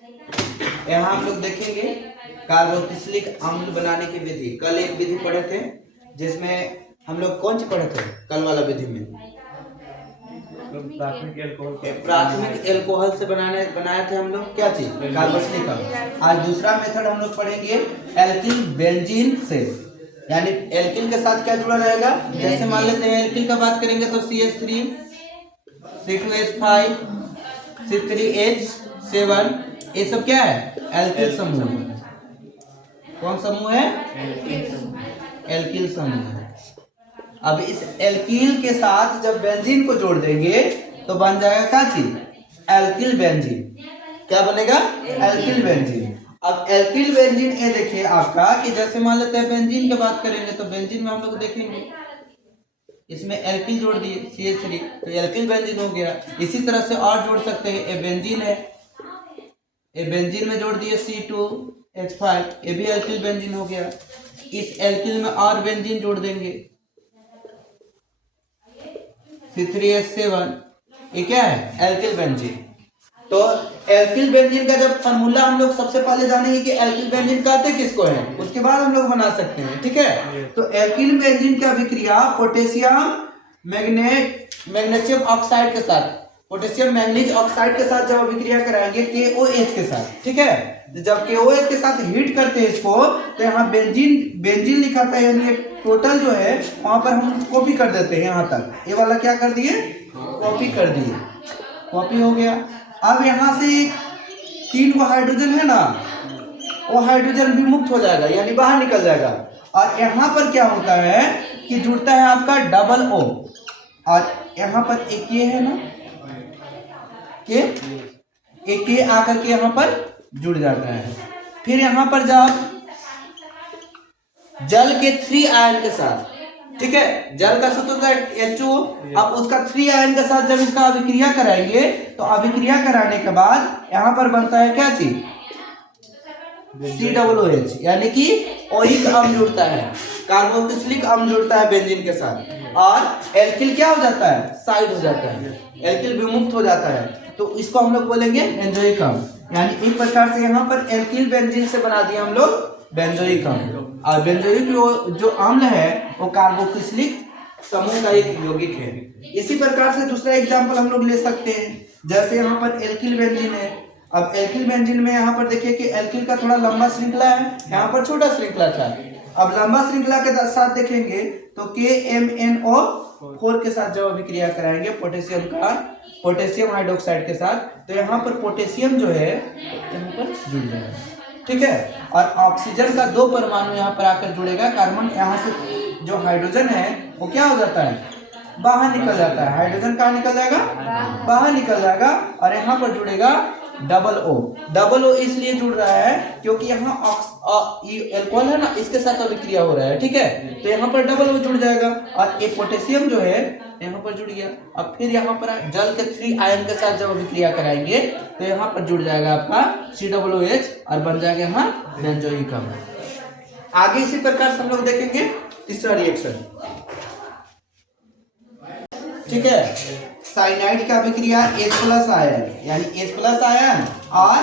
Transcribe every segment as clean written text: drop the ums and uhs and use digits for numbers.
यहाँ हम लोग देखेंगे कार्बोक्सिलिक अम्ल बनाने की विधि। कल एक विधि पढ़े थे जिसमें हम लोग कौन सी पढ़े थे कल वाला विधि में? प्राथमिक एल्कोहल से बनाए थे हम लोग क्या चीज? कार्बोक्सिलिक अम्ल। आज दूसरा मेथड हम लोग पढ़ेंगे एल्किल बेंजीन से, यानी एल्किल के साथ क्या जुड़ा रहेगा? जैसे मान लेते हैं एल्किल का बात करेंगे तो CH3 C2H5 C3H7 ये सब क्या है? एल्किल समूह है। कौन समूह है? एल्किल समूह है। अब इस एल्किल के साथ जब बेंजीन को जोड़ देंगे तो बन जाएगा क्या चीज? Alkyl benzene. क्या बनेगा? Alkyl benzene. अब एल्किल बेंजीन ये देखिए आपका कि जैसे मान लेते हैं बेंजीन की बात करेंगे तो बेंजीन में हम लोग देखेंगे इसमें एल्किल जोड़ दिए CH3 तो एल्किल बेंजीन हो गया। इसी तरह से और जोड़ सकते हैं, ये बेंजीन है, ये बेंजीन में जोड़ दिए C2H5 ये भी एल्किल बेंजीन हो गया। इस एल्किल में और बेंजीन जोड़ देंगे C3H7 ये क्या है? Alkyl benzene. तो एल्किल बेंजीन का जब फार्मूला हम लोग सबसे पहले जानेंगे कि एल्किल बेंजीन कहते किसको है, उसके बाद हम लोग बना सकते हैं। ठीक है, तो एल्किल बेंजीन की अभिक्रिया पोटेशियम मैग्नीशियम ऑक्साइड के साथ, पोटेशियम मैग्नीज ऑक्साइड के साथ जब अभिक्रिया कराएंगे KOH के साथ। ठीक है, जब KOH के साथ हीट करते हैं इसको तो यहाँ बेंजीन लिखा था, यानी टोटल जो है वहां पर हम कॉपी कर देते हैं। यहाँ तक ये वाला क्या कर दिए? कॉपी कर दिए, कॉपी हो गया। अब यहाँ से 3 वो हाइड्रोजन है ना, वो हाइड्रोजन भी मुक्त हो जाएगा यानी बाहर निकल जाएगा। और यहाँ पर क्या होता है कि जुड़ता है आपका डबल O, और यहाँ पर एक ये है ना के आकर के यहाँ पर जुड़ जाता है। फिर यहाँ पर जब जल के 3 आयन के साथ, ठीक है, जल का सूत्र होता है H2O, अब उसका 3 आयन के साथ जब इसका अभिक्रिया कराएंगे तो अभिक्रिया कराने के बाद यहाँ पर बनता है क्या चीज? COOH, यानी कि ओइक अम्ल जुड़ता है, कार्बोक्सिलिक अम्ल जुड़ता है बेंजीन के साथ, और एल्किल क्या हो जाता है? साइड हो जाता है, एल्किल विमुक्त हो जाता है। तो इसको हम लोग बोलेंगे बेंजोइक अम्ल। यानी एक प्रकार से यहाँ पर एल्किल बेंजीन से बना दिया हम लोग बेंजोइक अम्ल। और बेंजोइक जो अम्ल है वो कार्बोक्सिलिक समूह का एक यौगिक है। इसी प्रकार से दूसरा एग्जांपल हम लोग ले सकते हैं, जैसे यहाँ पर एल्किल बेंजीन है। अब एल्किल बेंजीन में यहाँ पर देखिए कि एल्किल का थोड़ा लंबा श्रृंखला है, यहाँ पर छोटा श्रृंखला था। अब लंबा श्रृंखला के साथ देखेंगे तो KMnO4 के साथ जब अभिक्रिया कराएंगे पोटेशियम हाइड्रोक्साइड के साथ, तो यहाँ पर पोटेशियम जो है यहाँ पर जुड़ जाएगा। ठीक है, और ऑक्सीजन का 2 परमाणु यहाँ पर आकर जुड़ेगा। कार्बन यहाँ से जो हाइड्रोजन है वो क्या हो जाता है? बाहर निकल जाता है। हाइड्रोजन कहाँ निकल जाएगा? बाहर निकल जाएगा, और यहाँ पर जुड़ेगा डबल O इसलिए जुड़ रहा है क्योंकि यहाँ एल्कोहल है ना, इसके साथ अभिक्रिया हो रहा है। ठीक है, तो यहाँ पर डबल O जुड़ जाएगा, और एक पोटेशियम जो है यहाँ पर जुड़ गया। अब फिर यहाँ पर जल के 3 आयन के साथ जब अभिक्रिया कराएंगे तो यहाँ पर जुड़ जाएगा आपका COOH और बन जाएगा यहाँ बेंजोइक अम्ल। आगे इसी प्रकार से हम लोग देखेंगे तीसरा रिएक्शन। ठीक है, साइनाइड का अभिक्रिया H+ आयन, यानी H+ आयन और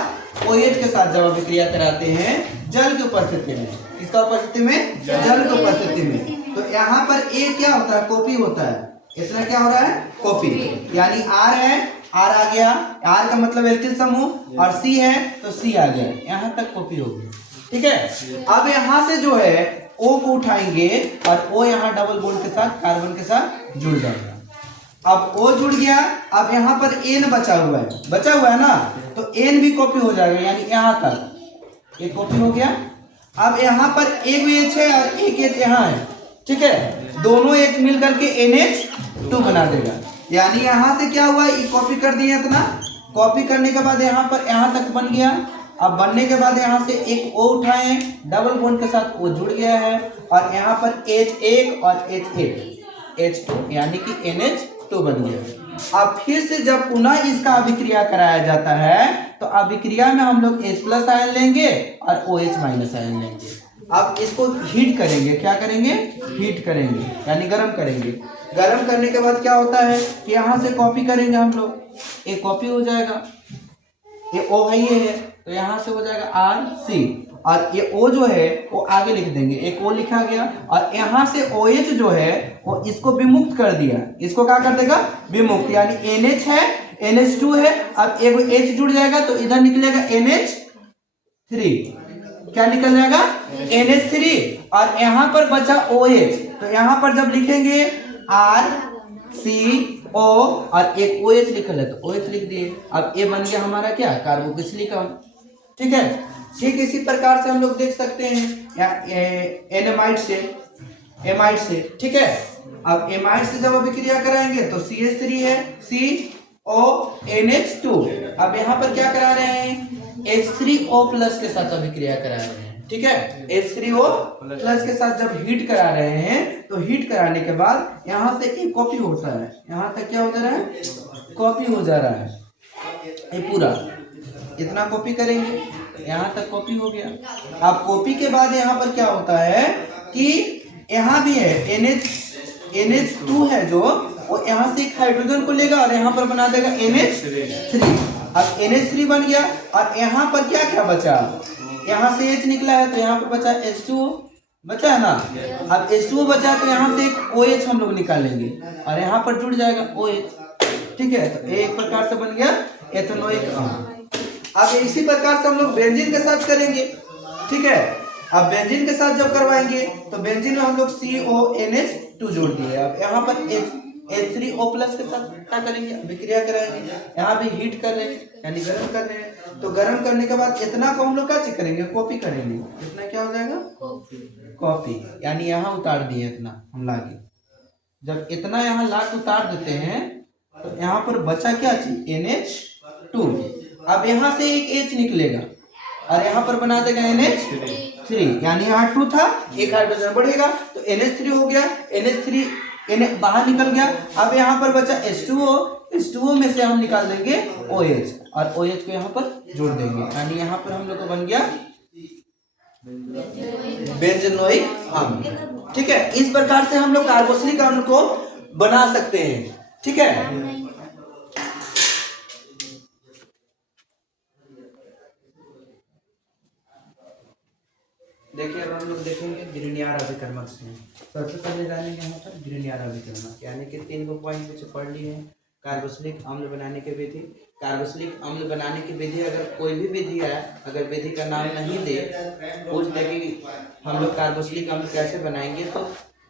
OH के साथ जब अभिक्रिया कराते हैं जल की उपस्थिति में, इसका उपस्थिति में, जल की उपस्थिति में, तो यहाँ पर A क्या होता है? कॉपी होता है। इसमें क्या हो रहा है? कॉपी। यानी R है, R आ गया, R का मतलब एल्किल समूह, और C है तो C आ गया, यहाँ तक कॉपी हो गई। ठीक है, अब यहाँ से जो है O को उठाएंगे और O यहाँ डबल बॉन्ड के साथ कार्बन के साथ जुड़ जाएगा। अब O जुड़ गया, अब यहाँ पर N बचा हुआ है ना, तो N भी कॉपी हो जाएगा, यानी यहाँ तक ये कॉपी हो गया। अब यहाँ पर एक H है और एक H यहाँ है। ठीक है, दोनों H मिल करके NH2 बना देगा। यानी यहाँ से क्या हुआ? ये कॉपी कर दिया इतना, कॉपी करने के बाद यहाँ पर यहाँ तक बन गया। अब बनने के बाद यहाँ से एक O उठाए, डबल बॉन्ड के साथ O जुड़ गया है, और यहाँ पर H1 और H2 यानी कि NH2 बन गया। अब फिर से जब पुनः इसका अभिक्रिया कराया जाता है तो अभिक्रिया में हम लोग H+ आयन लेंगे और OH- आयन लेंगे। अब इसको हीट करेंगे, क्या करेंगे? हीट करेंगे, यानी गर्म करेंगे। गर्म करने के बाद क्या होता है कि यहाँ से कॉपी करेंगे हम लोग, एक कॉपी हो जाएगा, ये O है, ये है, तो यहाँ से हो जाएगा आर सी, और ये O जो है वो आगे लिख देंगे, एक O लिखा गया, और यहाँ से OH जो है वो इसको विमुक्त कर दिया, इसको क्या कर देगा, विमुक्त, यानी NH है, NH2 है, अब एक H जुड़ जाएगा तो इधर निकलेगा NH3, क्या निकल जाएगा, NH3, और यहाँ पर बचा OH, तो यहाँ पर जब लिखेंगे RCO और एक OH लिखल है तो OH लिख दिए, अब ये बन गया हमारा क्या, कार्बोक्सिलिक अम्ल। ठीक है, ठीक इसी प्रकार से हम लोग देख सकते हैं एमाइड से, ठीक है। अब एमाइड से जब अभिक्रिया कराएंगे तो CH3 है, CONH2, अब यहाँ पर क्या करा रहे हैं, H3O प्लस के साथ अभिक्रिया करा रहे हैं, ठीक है। H3O प्लस के साथ जब हीट करा रहे हैं तो हीट कराने के बाद यहाँ से एक कॉपी होता है, यहाँ तक क्या हो जा रहा है, कॉपी हो जा रहा है, ये पूरा इतना कॉपी करेंगे, यहाँ तक कॉपी हो गया। अब कॉपी के बाद यहाँ पर क्या होता है कि यहाँ भी है NH2 है जो, वो यहाँ से एक हाइड्रोजन को लेगा और यहाँ पर बना देगा NH3, अब NH3 बन गया, और यहाँ पर क्या क्या बचा, यहाँ से H निकला है तो यहाँ पर बचा H2O बचा है ना, अब H2O बचा तो यहाँ से एक OH हम लोग निकालेंगे और यहाँ पर जुड़ जाएगा OH, ठीक है। तो एक प्रकार से बन गया एथेनोइक अम्ल। अब इसी प्रकार से हम लोग बेंजीन के साथ करेंगे, ठीक है। अब बेंजीन के साथ जब करवाएंगे तो बेंजीन में हम लोग CONH2 जोड़ दिए, अब यहाँ पर H3O प्लस के साथ क्या करेंगे, अभिक्रिया कराएंगे, यहाँ भी हीट कर रहे हैं यानी गर्म कर रहे हैं, तो गर्म करने के बाद इतना को हम लोग क्या करेंगे, कॉपी करेंगे, इतना क्या हो जाएगा, कॉपी, यानी यहाँ उतार दिए इतना हम लाके, जब इतना यहाँ लाके उतार देते हैं तो यहाँ पर बचा क्या चीज, NH2, अब यहाँ से एक H निकलेगा और यहाँ पर बना देगा NH3, यानी यहाँ 2 था, एक हाइड्रोजन बढ़ेगा तो NH3 हो गया, NH3 बाहर निकल गया, अब यहाँ पर बचा H2O में से हम निकाल देंगे OH और OH को यहाँ पर जोड़ देंगे, यानी यहाँ पर हम लोग को बन गया बेंजोइक अम्ल, ठीक है। इस प्रकार से हम लोग कार्बोक्सिलिक अम्ल को बना सकते हैं, ठीक है। देखिए अब हम लोग देखेंगे ग्रीनियर अभिकर्मक से। सबसे पहले जानेंगे यहाँ पर ग्रीनियर अभिकर्मक, यानी कि 3 पॉइंट पीछे पढ़ लिए हैं। कार्बोक्सिलिक अम्ल बनाने की विधि, कार्बोक्सिलिक अम्ल बनाने की विधि, अगर कोई भी विधि है, अगर विधि का नाम नहीं दे, पूछ दे कि हम लोग कार्बोक्सिलिक अम्ल कैसे बनाएंगे, तो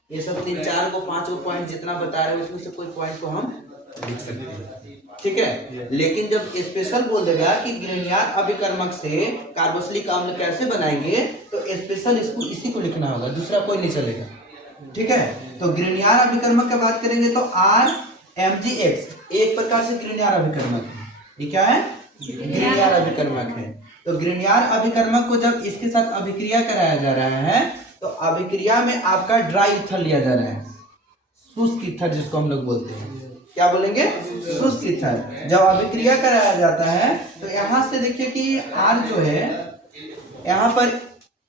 ये सब 3-4 को 5 पॉइंट जितना बता रहे हैं उसमें से कोई पॉइंट को हम लिख सकते हैं, ठीक है। लेकिन जब स्पेशल बोल देगा कि ग्रीनियर अभिकर्मक से कार्बोक्सिलिक अम्ल कैसे बनाएंगे, तो स्पेशल इसको इसी को लिखना होगा, दूसरा कोई नहीं चलेगा, ठीक है। तो ग्रीनियर अभिकर्मक की बात करेंगे तो RMgX एक प्रकार से ग्रीनियर अभिकर्मक है, ये क्या है, ग्रीनियर अभिकर्मक है। तो ग्रीनियर अभिकर्मक को जब इसके साथ अभिक्रिया कराया जा रहा है तो अभिक्रिया में आपका ड्राई ईथर लिया जा रहा है, शुष्क ईथर जिसको हम लोग बोलते हैं, क्या बोलेंगे, शुष्क ईथर। जब अभिक्रिया कराया जाता है तो यहाँ से देखिए कि R जो है, यहाँ पर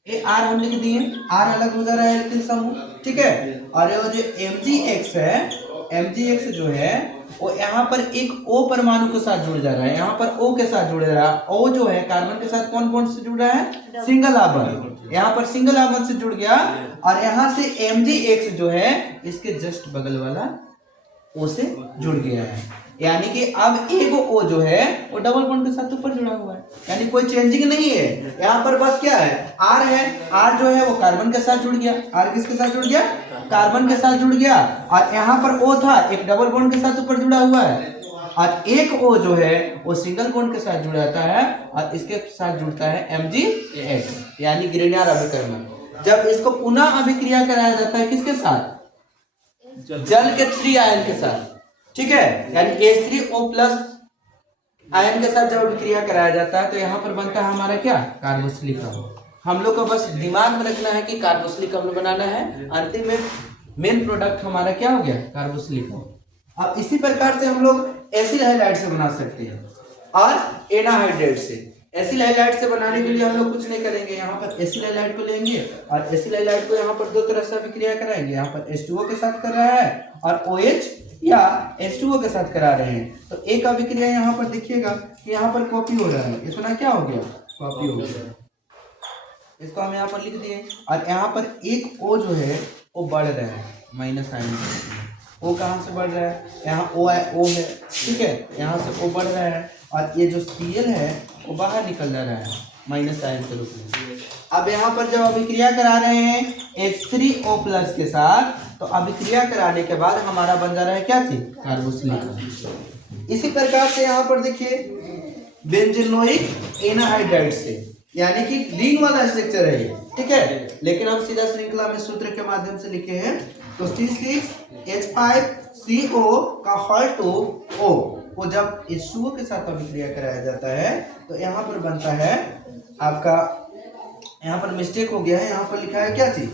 ये R हम लिख दिए, R अलग हो जा रहा है एल्किल समूह, ठीक है। और ये जो MgX है, MgX जो है वो यहाँ पर एक O परमाणु के साथ जुड़ जा रहा है, यहाँ पर O के साथ जुड़ रहा है। O जो है कार्बन के साथ कौन कौन से जुड़ रहा है, सिंगल आबंध, यहाँ पर सिंगल आबंध से जुड़ गया, और यहाँ से MgX जो है इसके जस्ट बगल वाला O से जुड़ गया है, यानी कि अब एक O जो है वो डबल बॉन्ड के साथ ऊपर जुड़ा हुआ है, यानी कोई चेंजिंग नहीं है। यहाँ पर बस क्या है, R है, R जो है वो कार्बन के साथ जुड़ गया, R किसके साथ जुड़ गया, कार्बन के साथ जुड़ गया, और यहाँ पर O था एक डबल बॉन्ड के साथ ऊपर जुड़ा हुआ है, और एक O जो है वो सिंगल बॉन्ड के साथ जुड़ जाता है और इसके साथ जुड़ता है MgX, यानी ग्रीनियर अभिकर्मक। जब इसको पुनः अभिक्रिया कराया जाता है किसके साथ, जल के 3 आयन के साथ, ठीक है, यानी H3O प्लस आयन के साथ जब अभिक्रिया कराया जाता है तो यहाँ पर बनता है हमारा क्या, कार्बोक्सिलिक अम्ल। हम लोग को बस दिमाग में रखना है कि कार्बोक्सिलिक अम्ल बनाना है, अंतिम में मेन प्रोडक्ट हमारा क्या हो गया, कार्बोक्सिलिक अम्ल। अब इसी प्रकार से हम लोग एसिड हैलाइड से बना सकते हैं और एनाहाइड्रेट से। एसिड हैलाइड से बनाने के लिए हम लोग कुछ नहीं करेंगे, यहाँ पर एसिड हैलाइड को लेंगे और एसिड हैलाइड को यहाँ पर 2 तरह से अभिक्रिया कराएंगे, यहाँ पर H2O के साथ कर रहा है और OH या H2O के साथ करा रहे हैं। तो एक अभिक्रिया यहाँ पर देखिएगा कि यहाँ पर कॉपी हो रहा है, इतना क्या हो गया, कॉपी हो गया, इसको हम यहाँ पर लिख दिए। और यहाँ पर एक ओ जो है वो बढ़ रहा है, माइनस साइन। ओ कहाँ से बढ़ रहा है, यहाँ ओ है, ओ है, ठीक है, यहाँ से ओ बढ़ रहा है। और ये जो Cl है वो बाहर निकल जा रहा है माइनस साइन के रूप में। अब यहाँ पर जब अभिक्रिया करा रहे हैं H3O+ के साथ, तो अभिक्रिया कराने के बाद हमारा बन जा रहा है क्या चीज, कार्बोक्सिलिक। इसी प्रकार से यहाँ पर देखिए बेंजीनोइक एनाहाइड्राइड से, यानी कि रिंग वाला स्ट्रक्चर है ये, ठीक है, लेकिन हम सीधा श्रृंखला में सूत्र के माध्यम से लिखे हैं। तो C6H5CO का हॉल टू O को जब H2O के साथ अभिक्रिया कराया जाता है तो यहाँ पर बनता है आपका, यहाँ पर मिस्टेक हो गया है, यहाँ पर लिखा है क्या चीज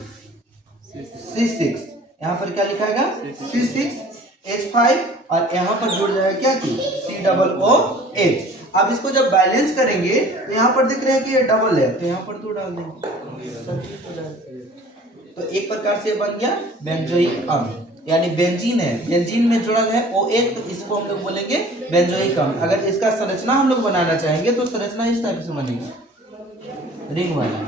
C6, यहाँ पर क्या लिखा है C6H5 और यहाँ पर जुड़ जाएगा क्या चीज COOH। अब इसको जब बैलेंस करेंगे तो यहाँ पर दिख रहा है कि ये डबल है, तो यहाँ पर 2 डाल देंगे। तो एक प्रकार से बन गया बेंजोइक अम्ल, यानी बेंजीन है, बेंजीन में जुड़ा है OH, तो इसको हम लोग बोलेंगे बेंजोइक अम्ल। अगर इसका संरचना हम लोग बनाना चाहेंगे तो संरचना इस टाइप से बनेगी, रिंग वाला,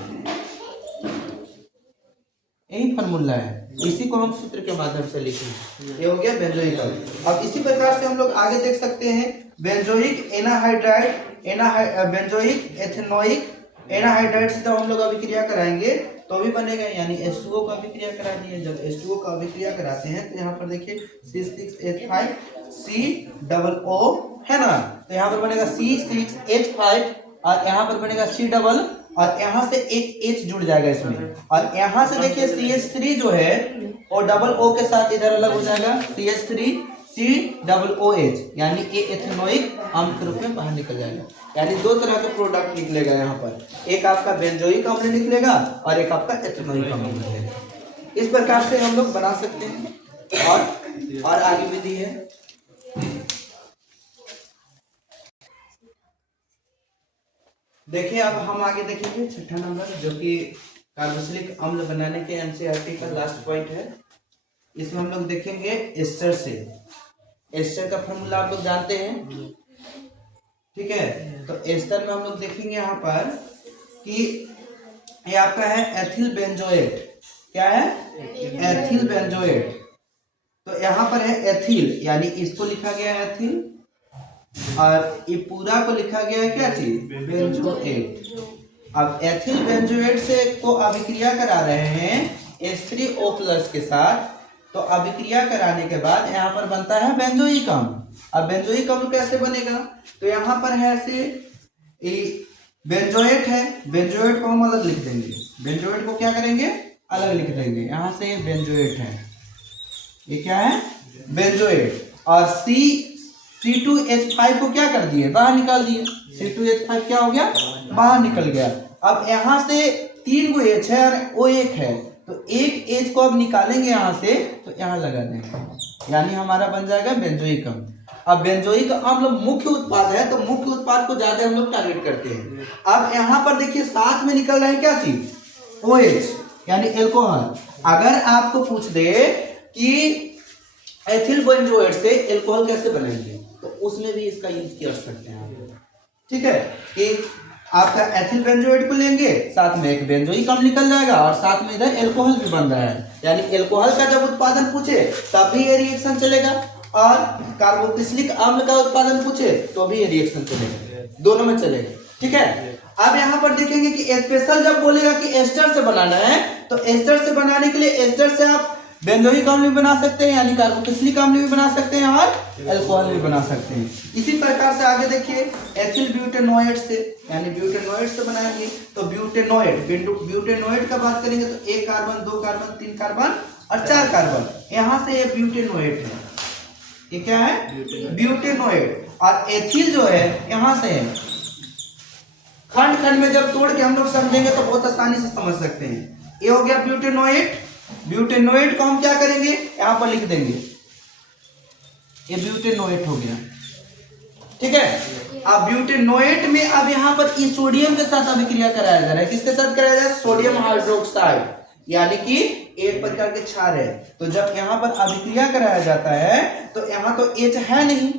यही फार्मूला है, इसी को हम सूत्र के माध्यम से लिखेंगे। ये हो गया बेंजोइक अम्ल। अब इसी प्रकार से हम लोग आगे देख सकते हैं बेंजोइक एनाहाइड्राइड, बेंजोइक एथेनोइक एनाहाइड्राइड से जब हम लोग अभिक्रिया कराएंगे तो भी बनेगा, यानी H2O का अभिक्रिया करा दिए। जब H2O का अभिक्रिया कराते हैं तो यहाँ पर देखिए C6H5COO है ना, तो यहाँ पर बनेगा C6H5 और यहाँ पर बनेगा C डबल, और यहाँ से एक H जुड़ जाएगा इसमें, और यहाँ से देखिए CH3 जो है और डबल O के साथ इधर अलग हो जाएगा CH3COOH, यानी ये एथेनोइक अम्ल के रूप में बाहर निकल जाएगा। यानी 2 तरह का प्रोडक्ट निकलेगा यहाँ पर, एक आपका बेंजोइक अम्ल निकलेगा और एक आपका एथेनोइक अम्ल निकलेगा। इस प्रकार से हम लोग बना सकते हैं, और आगे विधि है। देखिए अब हम आगे देखेंगे 6ठा नंबर, जो कि कार्बोक्सिलिक अम्ल बनाने के NCERT का लास्ट पॉइंट है। इसमें हम लोग देखेंगे एस्टर से। एस्टर का फॉर्मूला आप लोग जानते हैं, ठीक है। तो एस्टर में हम लोग देखेंगे यहाँ पर कि ये आपका है एथिल बेंजोएट। क्या है, एथिल बेंजोएट। तो यहाँ पर है एथिल, यानी इसको लिखा गया है एथिल, और ये पूरा को लिखा गया है क्या चीज, बेंजोएट। अब एथिल बेंजोएट से को अभिक्रिया करा रहे हैं H3O+ के साथ, तो अभिक्रिया कराने के बाद यहाँ पर बनता है बेंजोइक अम्ल। अब बेंजोइक अम्ल कैसे बनेगा, तो यहाँ पर है ऐसे बेंजोएट है, बेंजोएट को हम अलग लिख देंगे, बेंजोएट को क्या करेंगे, अलग लिख देंगे। यहाँ से बेंजोएट है, ये क्या है, बेंजोएट, और C2H5 को क्या कर दिए, बाहर निकाल दिए। C2H5 क्या हो गया, बाहर निकल गया। अब यहाँ से 3 गो H है और O एक है, तो एक H को अब निकालेंगे यहाँ से, तो यहाँ लगा देंगे, यानी हमारा बन जाएगा बेंजोइक अम्ल। अब बेंजोइक अम्ल मुख्य उत्पाद है, तो मुख्य उत्पाद को ज्यादा हम लोग टारगेट करते हैं। अब यहाँ पर देखिए साथ में निकल रहा है क्या चीज, OH, यानी एल्कोहल। अगर आपको पूछ दे कि एथिल बेंजोएट से एल्कोहल कैसे बनाएंगे, तो उसमें भी इसका यूज कर सकते हैं आप, ठीक है। कि आपका एथिल बेंजोएट को लेंगे, साथ में एक बेंजोइक अम्ल निकल जाएगा, और साथ में इधर एल्कोहल भी बन रहा है, यानी एल्कोहल का जब उत्पादन पूछे तब भी ये रिएक्शन चलेगा, और कार्बोक्सिलिक अम्ल का उत्पादन पूछे तो भी ये रिएक्शन चलेगा, दोनों में चलेगा, ठीक है। अब यहाँ पर देखेंगे कि स्पेशल जब बोलेगा कि एस्टर से बनाना है, तो एस्टर से बनाने के लिए एस्टर से आप बेंजोइक अम्ल भी बना सकते हैं, यानी कार्बोक्सिलिक अम्ल भी बना सकते हैं, और एल्कोहल भी बना सकते हैं। इसी प्रकार से आगे देखिए एथिल ब्यूटेनोएट से, यानी ब्यूटेनोएट से बनाएंगे, तो ब्यूटेनोएट का बात करेंगे तो 1 कार्बन 2 कार्बन 3 कार्बन और 4 कार्बन, यहाँ से ये ब्यूटेनोएट है, ये क्या है, ब्यूटेनोएट। और एथिल जो है यहाँ से है, खंड खंड में जब तोड़ के हम लोग समझेंगे तो बहुत आसानी से समझ सकते हैं। ये हो गया ब्यूटेनोएट। ब्यूटेनोएट को हम क्या करेंगे, यहाँ पर लिख देंगे, ये ब्यूटेनोएट हो गया, ठीक है। अब ब्यूटेनोएट में अब यहाँ पर इस सोडियम के साथ अभिक्रिया कराया जा रहा है, किसके साथ कराया जा रहा है, सोडियम हाइड्रोक्साइड, यानी कि एक प्रकार के क्षार है। तो जब यहाँ पर अभिक्रिया कराया जाता है तो यहाँ तो H है नहीं,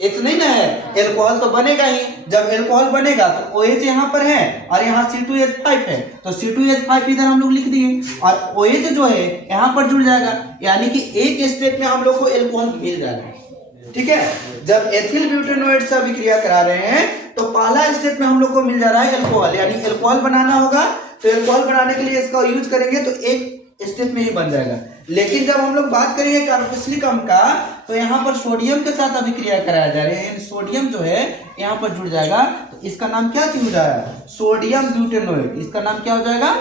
H नहीं ना है, एल्कोहल तो बनेगा ही। जब एल्कोहल बनेगा तो OH यहाँ पर है और यहाँ C2H5 है, तो C2H5 इधर हम लोग लिख दिए और OH जो है यहाँ पर जुड़ जाएगा, यानी कि एक स्टेप में हम लोग को एल्कोहल मिल जाएगा। ठीक है, जब एथिल ब्यूटेनोइड से अभिक्रिया करा रहे हैं तो पहला स्टेप में हम लोग को मिल जा रहा है एल्कोहल, यानी एल्कोहल बनाना होगा तो एल्कोहल बनाने के लिए इसका यूज करेंगे तो एक स्टेप में ही बन जाएगा। लेकिन जब हम लोग बात करेंगे कार्बोक्सिलिक अम्ल का तो यहाँ पर सोडियम के साथ अभिक्रिया कराया जा रहा है, यानी सोडियम जो है यहाँ पर जुड़ जाएगा, तो इसका नाम क्या हो जाएगा? सोडियम ब्यूटेनोइड। इसका नाम क्या हो जाएगा?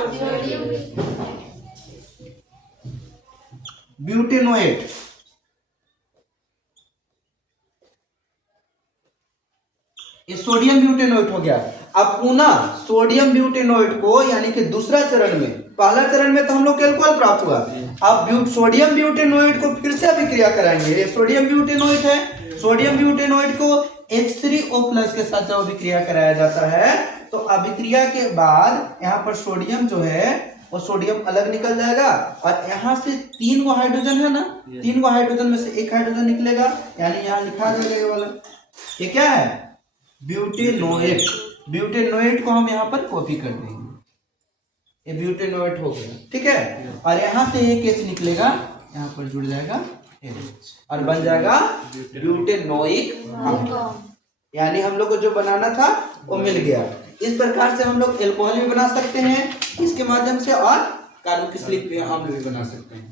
ब्यूटेनोइड। ये सोडियम ब्यूटेनोइड हो गया। अब पुनः सोडियम ब्यूटेनोइड को यानी कि दूसरा चरण में, पहला चरण में तो हम लोग को एल्कोहल प्राप्त हुआ, अब सोडियम ब्यूटेनोइड को फिर से अभिक्रिया कराएंगे। ये सोडियम ब्यूटेनोइड है, सोडियम ब्यूटेनोइड को H3O+ के साथ जब अभिक्रिया कराया जाता है तो अभिक्रिया के बाद यहाँ पर सोडियम जो है वो सोडियम अलग निकल जाएगा और यहाँ से 3 गो हाइड्रोजन है ना, 3 गो हाइड्रोजन में से एक हाइड्रोजन निकलेगा, यानी यहाँ लिखा जाएगा ये वाला, ये क्या है? ब्यूटेनोएट। ब्यूटेनोएट को हम यहाँ पर कॉपी कर देंगे, ये ब्यूटेनोएट हो गया। ठीक है, और यहाँ से एक H निकलेगा, यहाँ पर जुड़ जाएगा NH और बन जाएगा ब्यूटेनोइक अम्ल, यानी हम लोग को जो बनाना था वो मिल गया। इस प्रकार से हम लोग एल्कोहल भी बना सकते हैं इसके माध्यम से और कार्बोक्सिलिक अम्ल भी बना सकते हैं।